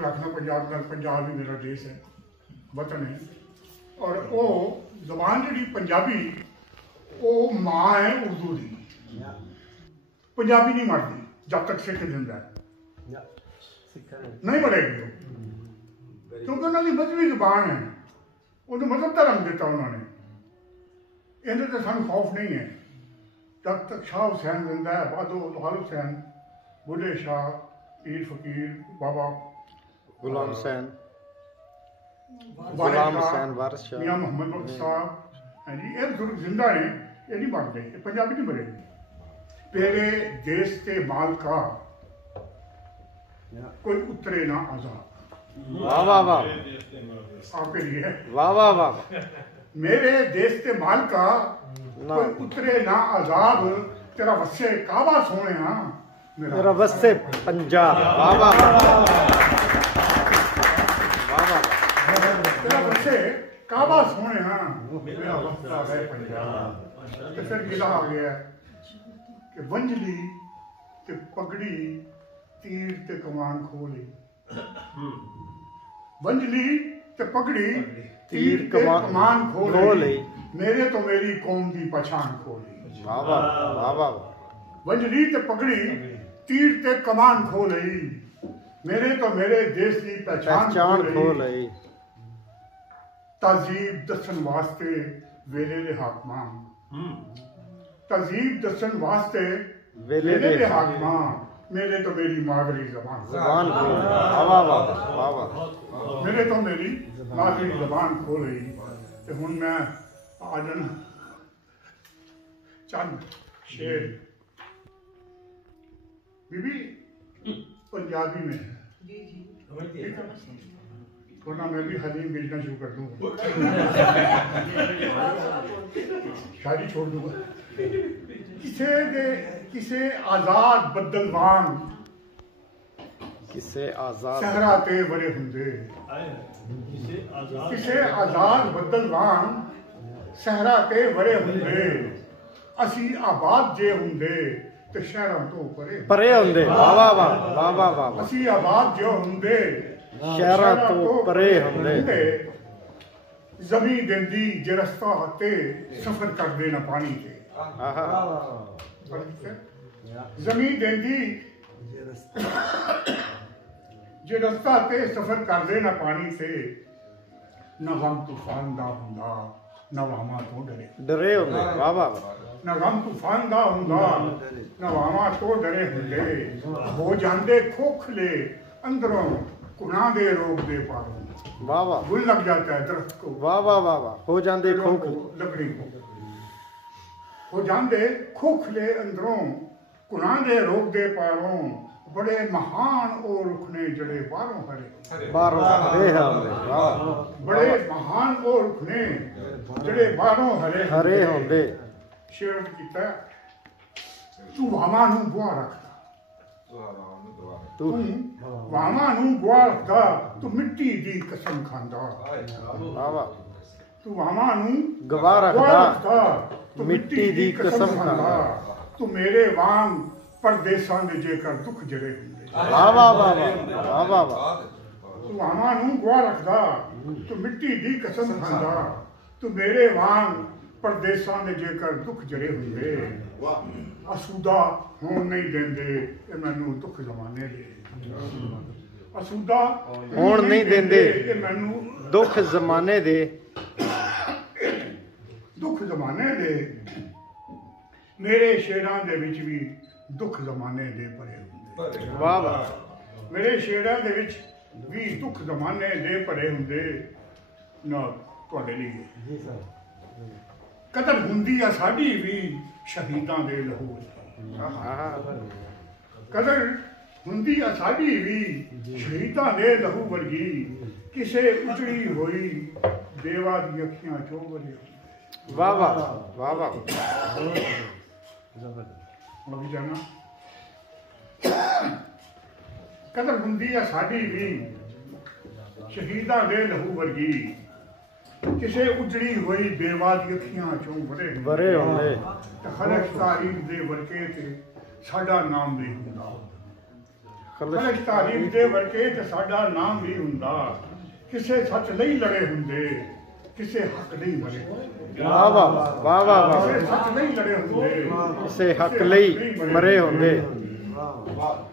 रखना पंजाब का, पंजाब ही मेरा देश है, वतन है। और वो जबान जी पंजाबी वो माँ है उर्दू की। पंजाबी नहीं मरती जब तक सिख जिंदा है, नहीं मरेगी वो, क्योंकि उन्होंने मजहबी जबान है, उन्हें मजहब धर्म दिता उन्होंने। इन्हें तो सानू खौफ नहीं है जब तक शाह हुसैन जिंदा है, बादो लाल हुसैन, बुढ़े शाह, पीर फकीर बाबा गुलाम हुसैन, वारिस शाह, मियां मोहम्मद बख्श साहब, हाँ जी, ये बुजुर्ग जिंदा है, ये नहीं मरते, ये पंजाबी नहीं मरेगी। तेरे देश के माल का कोई उतरे ना आजाद। वाह वाह वाह, आपके लिए वाह वाह वाह। मेरे देश के माल का कोई उतरे ना आजाद, तेरा वस्से काबा सोने मेरा वस्से पंजाब। वाह वाह वाह, तेरा वस्से काबा सोने मेरा वस्ता है पंजाब। तो फिर गिला आ गया कि वंजली ते पगड़ी तीर ते कमान खोली, वंजली ते पगड़ी तीर ते कमान खोली, मेरे तो मेरी कौम की पहचान खोली। वाह वाह वाह वाह। वंजली ते पगड़ी तीर ते कमान खोली, मेरे तो मेरे देश की पहचान खोली। तहजीब दसन वास्ते वेले दे हाकमां, तहजीब दसन वास्ते वेले दे हाकमां, मेरे तो मेरी मादरी जबान मेरे तो मेरी मादरी जबान खो रही। तो हुण मैं आ जाना चंद शेर बीबी पंजाबी में है, वरना मैं भी हलीम बेचना शुरू कर दूंगा, शादी छोड़ दूंगा। किसे आजाद बदलवान, किसे आजाद सहरा ते बड़े हुंदे, किसे आजाद बदलवान सहरा ते बड़े हुंदे, असी आबाद जे हुंदे ते शहरां तो परे हुंदे। वाह वाह वाह वाह वाह। असी आबाद जो हुंदे शहरां तो परे हुंदे, जमी देंदी जे रस्ता ते सफर कर देना पानी ते। जमी देंदी जे रस्ता ते सफर कर देना पानी से, न गम तूफान दा हुंदा न वामा तो डरे हुंदे। वाह वाह। न गम तूफान दा हुंदा न वामा तो डरे हुंदे, हो जांदे खोखले अंदरों कुना दे रोग दे पारों। वाह वाह। गुल लग जाता है दरख्त को। वाह वाह वाह वाह। हो जांदे खोखले लकड़ी को, हो जांदे खोखले अंदरों कुना दे रोग दे पारों, बड़े महान और रुखने जड़े बारों हरे बड़े महान और रुखने जड़े बारों हरे होंदे। शेर कीता तू वामा नू बुआ रखदा, तू वामा नू बुआ रखदा, तू मिट्टी दी कसम खांदा। तू वामा नू गवा रखदा, तू मिट्टी दी कसम खांदा, तू मेरे वांग परदेसां दे जेकर दुख जड़े हुंदे। वाह वाह वाह वाह वाह। तू आमा नू गुआ रखदा, तू मिट्टी दी कसम खांदा, तू मेरे वांग परदेसां दे जेकर दुख जड़े हुंदे। असूदा होण नहीं देंदे ए मैनू दुख जमाने दे, असूदा होण नहीं देंदे ए मैनू दुख जमाने दे, दुख जमाने दे। मेरे शेरां दे विच भी दुख जमाने दे भरे हुंदे। वाह वाह। मेरे शेरां दे विच भी दुख जमाने दे भरे हुंदे ना तुहाडे लिए। कदर हुंदी आ साडी भी शहीदां दे लहू, कदर हुंदी आ साडी भी शहीदां दे लहू वर्गी, किसे उजड़ी होई देवा दी अखियां चो भरे। वाह वाह वाह वाह। अभी जाना कदर हुंदी आ साडी भी शहीदां दे लहू वर्गी, किसे उजड़ी हुई देवा दी अखियां चों भरे होंदे। ते खलक तारीफ दे वर्के ते साडा नाम नहीं हुंदा, ਖਲਕ ਤਾਰੀਫ ਦੇ ਵਰਕੇ ਤੇ ਸਾਡਾ ਨਾਮ ਵੀ ਹੁੰਦਾ ਕਿਸੇ ਸੱਚ ਲਈ ਲੜੇ ਹੁੰਦੇ ਕਿਸੇ ਹੱਕ ਲਈ ਮਰੇ ਵਾਹ ਵਾਹ ਵਾਹ ਵਾਹ ਕਿਸੇ ਸੱਚ ਲਈ ਲੜੇ ਹੁੰਦੇ ਕਿਸੇ ਹੱਕ ਲਈ ਮਰੇ ਹੁੰਦੇ। ਵਾਹ